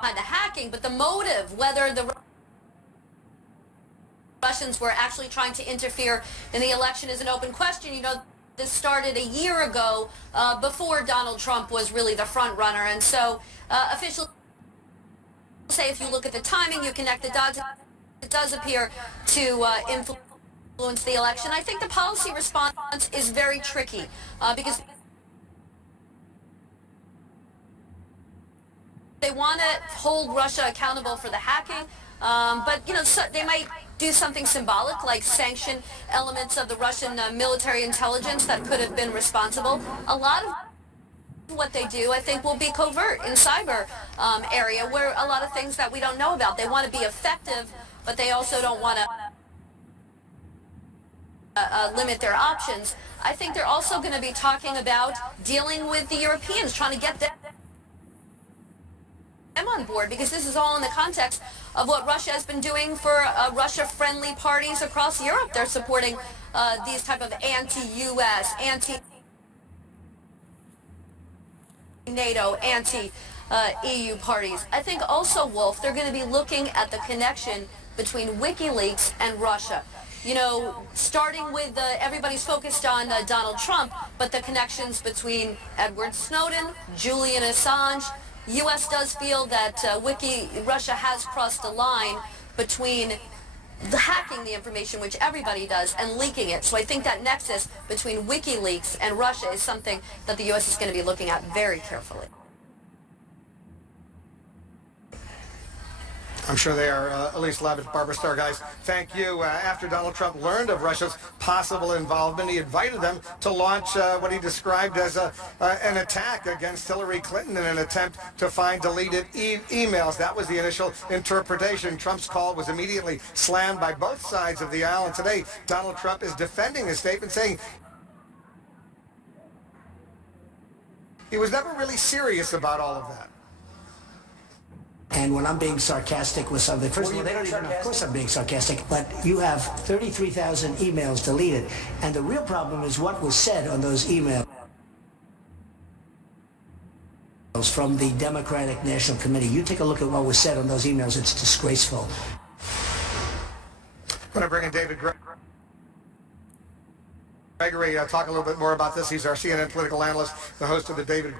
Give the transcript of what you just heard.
the hacking, but the motive, whether the Russians were actually trying to interfere in the election, is an open question. You know, this started a year ago, before Donald Trump was really the front runner, and so officials say if you look at the timing, you connect the dots, it does appear to influence the election. I think the policy response is very tricky because they want to hold Russia accountable for the hacking, but you know, so they might do something symbolic like sanction elements of the Russian military intelligence that could have been responsible. A lot of what they do, I think, will be covert in cyber area, where a lot of things that we don't know about. They want to be effective, but they also don't want to limit their options. I think they're also going to be talking about dealing with the Europeans, trying to get them on board, because this is all in the context of what Russia has been doing for Russia-friendly parties across Europe. They're supporting these type of anti-U.S., anti-NATO, anti-EU parties. I think also, Wolf, they're going to be looking at the connection between WikiLeaks and Russia. You know, starting with everybody's focused on Donald Trump, but the connections between Edward Snowden, Julian Assange. U.S. does feel that Russia has crossed a line between hacking the information, which everybody does, and leaking it. So I think that nexus between WikiLeaks and Russia is something that the U.S. is going to be looking at very carefully. I'm sure they are. Elise Levitt, Barbara Starr, guys, thank you. After Donald Trump learned of Russia's possible involvement, he invited them to launch what he described as an attack against Hillary Clinton in an attempt to find deleted emails. That was the initial interpretation. Trump's call was immediately slammed by both sides of the aisle, and today Donald Trump is defending his statement, saying he was never really serious about all of that. And when I'm being sarcastic with something, first of all, they don't even know, of course I'm being sarcastic, but you have 33,000 emails deleted. And the real problem is what was said on those emails from the Democratic National Committee. You take a look at what was said on those emails, it's disgraceful. I'm going to bring in David Gregory, talk a little bit more about this. He's our CNN political analyst, the host of the David